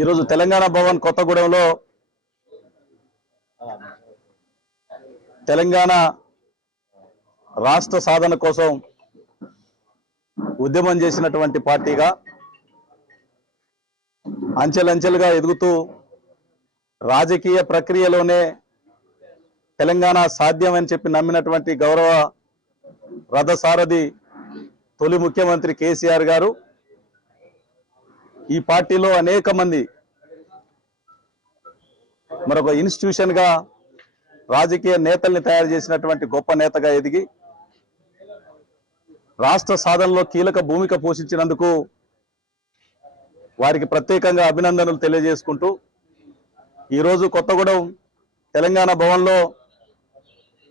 ఈరోజు తెలంగాణ భవన్ కొత్తగూడెంలో తెలంగాణ రాష్ట్ర సాధన కోసం ఉద్యమం చేసినటువంటి పార్టీగా అంచెలంచెలుగా ఎదుగుతూ రాజకీయ ప్రక్రియలోనే తెలంగాణ సాధ్యమని చెప్పి నమ్మినటువంటి గౌరవ రథసారథి తొలి ముఖ్యమంత్రి కేసీఆర్ గారు ఈ పార్టీలో అనేక మంది మరొక ఇన్స్టిట్యూషన్గా రాజకీయ నేతల్ని తయారు చేసినటువంటి గొప్ప నేతగా ఎదిగి రాష్ట్ర సాధనలో కీలక భూమిక పోషించినందుకు వారికి ప్రత్యేకంగా అభినందనలు తెలియజేసుకుంటూ ఈరోజు కొత్తగూడెం తెలంగాణ భవన్లో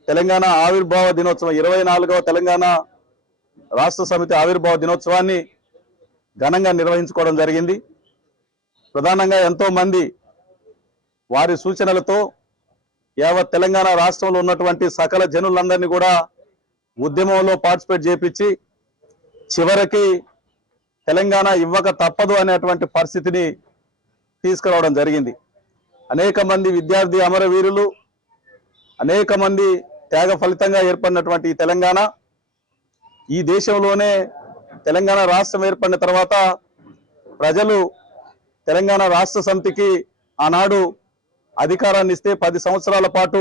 తెలంగాణ ఆవిర్భావ దినోత్సవం ఇరవై నాలుగవ తెలంగాణ రాష్ట్ర సమితి ఆవిర్భావ దినోత్సవాన్ని ఘనంగా నిర్వహించుకోవడం జరిగింది. ప్రధానంగా ఎంతో మంది వారి సూచనలతో యావత్ తెలంగాణ రాష్ట్రంలో ఉన్నటువంటి సకల జనులందరినీ కూడా ఉద్యమంలో పార్టిసిపేట్ చేపించి చివరికి తెలంగాణ ఇవ్వక తప్పదు అనేటువంటి పరిస్థితిని తీసుకురావడం జరిగింది. అనేక మంది విద్యార్థి అమరవీరులు అనేక మంది త్యాగ ఫలితంగా ఏర్పడినటువంటి ఈ తెలంగాణ ఈ దేశంలోనే తెలంగాణ రాష్ట్రం ఏర్పడిన తర్వాత ప్రజలు తెలంగాణ రాష్ట్ర సమితికి ఆనాడు అధికారాన్ని ఇస్తే పది సంవత్సరాల పాటు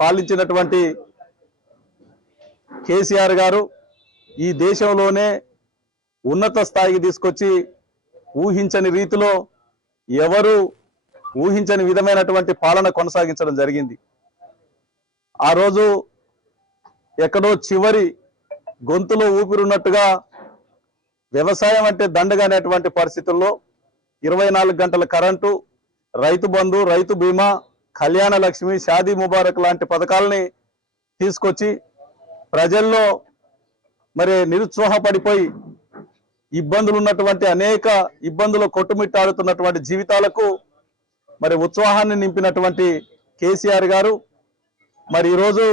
పాలించినటువంటి కేసీఆర్ గారు ఈ దేశంలోనే ఉన్నత స్థాయికి తీసుకొచ్చి ఊహించని రీతిలో ఎవరు ఊహించని విధమైనటువంటి పాలన కొనసాగించడం జరిగింది. ఆ రోజు ఎక్కడో చివరి గొంతులో ఊపిరున్నట్టుగా వ్యవసాయం అంటే దండగా అనేటువంటి పరిస్థితుల్లో ఇరవై నాలుగు గంటల కరెంటు రైతు బంధు రైతు బీమా కళ్యాణ లక్ష్మి షాదీ ముబారక్ లాంటి పథకాలని తీసుకొచ్చి ప్రజల్లో మరి నిరుత్సాహపడిపోయి ఇబ్బందులు ఉన్నటువంటి అనేక ఇబ్బందులు కొట్టుమిట్టాడుతున్నటువంటి జీవితాలకు మరి ఉత్సాహాన్ని నింపినటువంటి కేసీఆర్ గారు. మరి ఈరోజు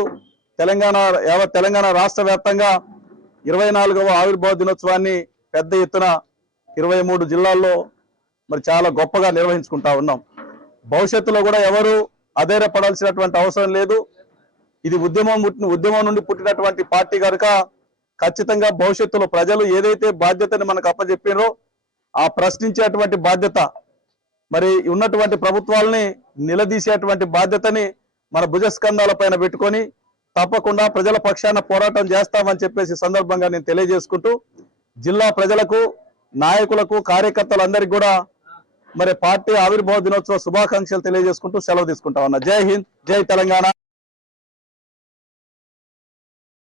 తెలంగాణ యావత్ తెలంగాణ రాష్ట్ర వ్యాప్తంగా ఇరవై నాలుగవ ఆవిర్భావ దినోత్సవాన్ని పెద్ద ఎత్తున ఇరవై మూడు జిల్లాల్లో మరి చాలా గొప్పగా నిర్వహించుకుంటా ఉన్నాం. భవిష్యత్తులో కూడా ఎవరు అధైర్యపడాల్సినటువంటి అవసరం లేదు. ఇది ఉద్యమం పుట్టిన ఉద్యమం నుండి పుట్టినటువంటి పార్టీ కనుక ఖచ్చితంగా భవిష్యత్తులో ప్రజలు ఏదైతే బాధ్యతని మనకు అప్పచెప్పినో ఆ ప్రశ్నించేటువంటి బాధ్యత మరి ఉన్నటువంటి ప్రభుత్వాలని నిలదీసేటువంటి బాధ్యతని మన భుజస్కంధాల పైన పెట్టుకొని తప్పకుండా ప్రజల పక్షాన పోరాటం చేస్తామని చెప్పేసి సందర్భంగా నేను తెలియజేసుకుంటూ జిల్లా ప్రజలకు నాయకులకు కార్యకర్తలందరికీ కూడా మరి పార్టీ ఆవిర్భావ దినోత్సవ శుభాకాంక్షలు తెలియజేసుకుంటూ సెలవు తీసుకుంటా ఉన్నా జై హింద్ జై తెలంగాణ.